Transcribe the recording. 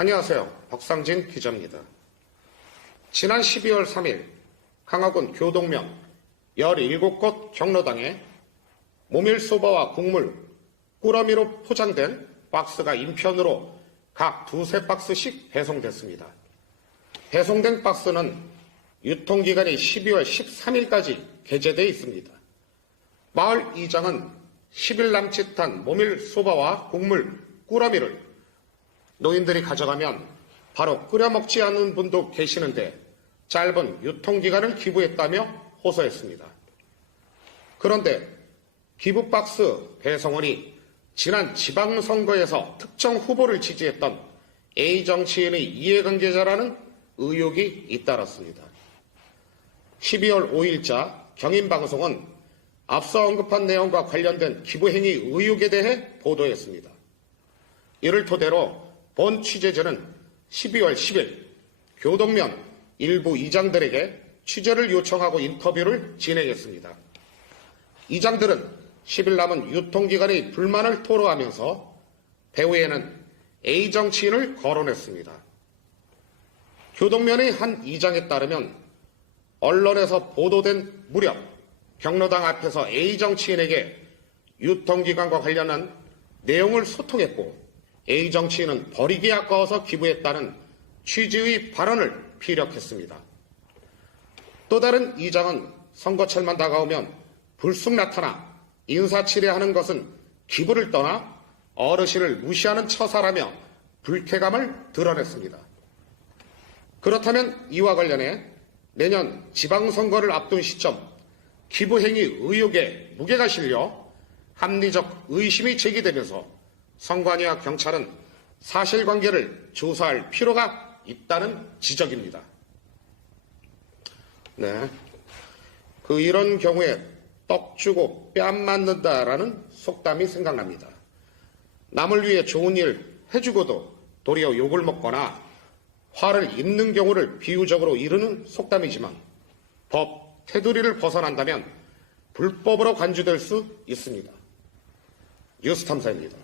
안녕하세요. 박상진 기자입니다. 지난 12월 3일 강화군 교동면 17곳 경로당에 모밀소바와 국물, 꾸러미로 포장된 박스가 인편으로 각 두세 박스씩 배송됐습니다. 배송된 박스는 유통기간이 12월 13일까지 게재되어 있습니다. 마을 이장은 10일 남짓한 모밀소바와 국물, 꾸러미를 노인들이 가져가면 바로 끓여 먹지 않는 분도 계시는데 짧은 유통기간을 기부했다며 호소했습니다. 그런데 기부박스 배송원이 지난 지방선거에서 특정 후보를 지지했던 A 정치인의 이해관계자라는 의혹이 잇따랐습니다. 12월 5일자 경인방송은 앞서 언급한 내용과 관련된 기부행위 의혹에 대해 보도했습니다. 이를 토대로 본 취재진은 12월 10일 교동면 일부 이장들에게 취재를 요청하고 인터뷰를 진행했습니다. 이장들은 10일 남은 유통기간의 불만을 토로하면서 배후에는 A 정치인을 거론했습니다. 교동면의 한 이장에 따르면 언론에서 보도된 무렵 경로당 앞에서 A 정치인에게 유통기간과 관련한 내용을 소통했고 A 정치인은 버리기 아까워서 기부했다는 취지의 발언을 피력했습니다. 또 다른 이장은 선거철만 다가오면 불쑥 나타나 인사치레하는 것은 기부를 떠나 어르신을 무시하는 처사라며 불쾌감을 드러냈습니다. 그렇다면 이와 관련해 내년 지방선거를 앞둔 시점 기부행위 의혹에 무게가 실려 합리적 의심이 제기되면서 선관위와 경찰은 사실관계를 조사할 필요가 있다는 지적입니다. 네. 그 이런 경우에 떡 주고 뺨 맞는다라는 속담이 생각납니다. 남을 위해 좋은 일 해주고도 도리어 욕을 먹거나 화를 입는 경우를 비유적으로 이르는 속담이지만 법, 테두리를 벗어난다면 불법으로 간주될 수 있습니다. 뉴스 탐사입니다.